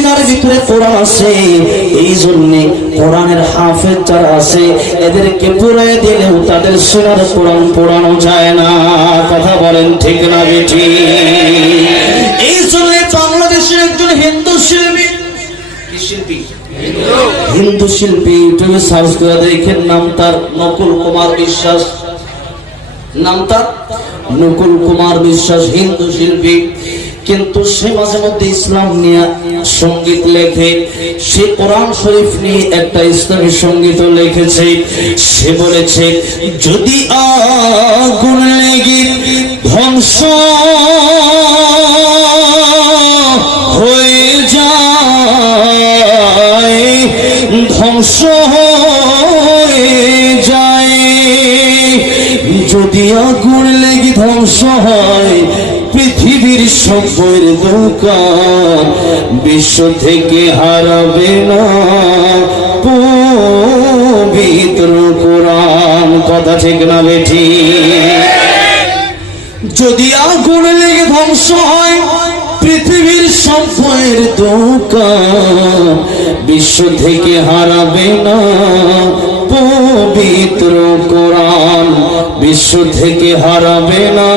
সিনার ভিতরে কোরআন আছে, এই জন্য কোরআনের হাফেজ যারা আছে এদেরকে পুরাই দিলেও তাদের সিনার কোরআন পড়ানো যায় না। কথা বলেন ঠিক না বেঠি? এই জন্য বাংলাদেশের একজন হিন্দু শিল্পী, কি শিল্পী? হিন্দু শিল্পী, ইউটিউবে সার্চ করে দেখেন, নাম তার নকুল কুমার বিশ্বাস। নাম তার নকুল কুমার বিশ্বাস, হিন্দু শিল্পী। কিন্তু সে মাঝে মধ্যে ইসলাম নিয়ে সঙ্গীত লেখে। সে কোরআন শরীফ নিয়ে একটা ইসলামী সঙ্গীত লিখেছে। সে বলেছে, যদি আগুন লেগে ধ্বংস হয়ে যায়, ধ্বংস হয়ে যায়, যদি আগুন লেগে ধ্বংস হয় পৃথিবীর সবের দোকান, বিশ্ব থেকে হারাবে না পবিত্র কোরআন। কথা ঠিক না বেঠি? যদি আগুন লেগে ধ্বংস হয় পৃথিবীর সবের দোকান, বিশ্ব থেকে হারাবে না পবিত্র কোরআন, বিশ্ব থেকে হারাবে না